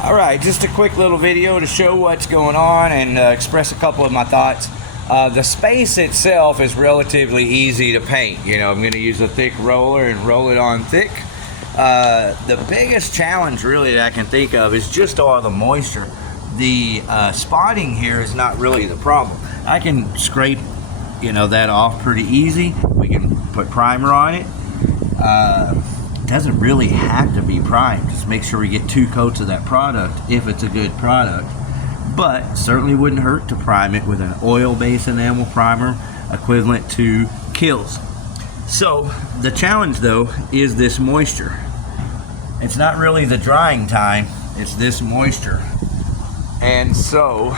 All right, just a quick little video to show what's going on and express a couple of my thoughts. The space itself is relatively easy to paint. You know, I'm going to use a thick roller and roll it on thick. The biggest challenge really that I can think of is just all the moisture. The spotting here is not really the problem. I can scrape, you know, that off pretty easy. We can put primer on it. Doesn't really have to be primed. Just make sure we get 2 coats of that product if it's a good product. But certainly wouldn't hurt to prime it with an oil-based enamel primer equivalent to Kilz. So the challenge though is this moisture. It's not really the drying time, it's this moisture. And so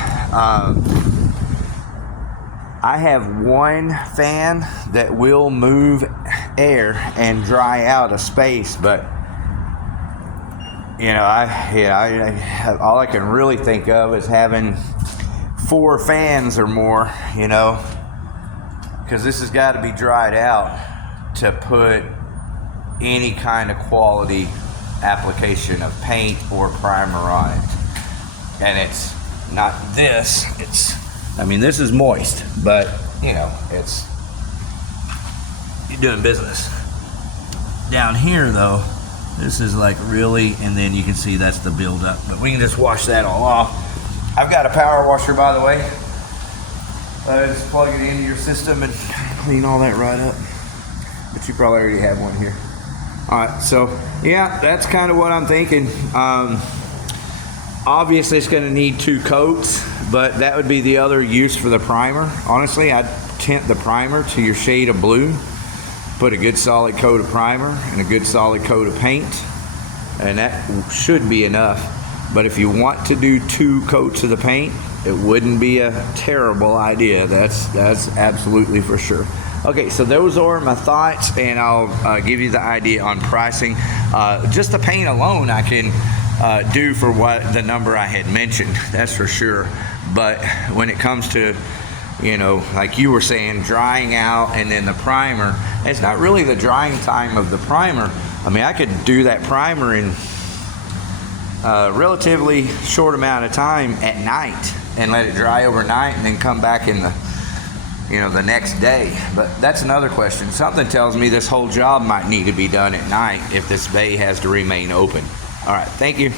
I have one fan that will move air and dry out a space, but you know, all I can really think of is having 4 fans or more, you know, because this has got to be dried out to put any kind of quality application of paint or primer on it. And it's not this, I mean, this is moist, but you know, you're doing business. Down here though, this is like really, and then you can see that's the buildup, but we can just wash that all off. I've got a power washer, by the way. Just plug it into your system and clean all that right up. But you probably already have one here. All right, so yeah, that's kind of what I'm thinking. Obviously it's going to need 2 coats, but that would be the other use for the primer. Honestly, I'd tint the primer to your shade of blue, put a good solid coat of primer and a good solid coat of paint, and that should be enough. But if you want to do 2 coats of the paint, it wouldn't be a terrible idea. That's absolutely for sure. Okay, so those are my thoughts, and I'll give you the idea on pricing. Just the paint alone I can do for what the number I had mentioned, that's for sure. But when it comes to, you know, like you were saying, drying out and then the primer, it's not really the drying time of the primer. I mean, I could do that primer in a relatively short amount of time at night and let it dry overnight and then come back in the, you know, the next day. But that's another question. Something tells me this whole job might need to be done at night if this bay has to remain open. All right, thank you.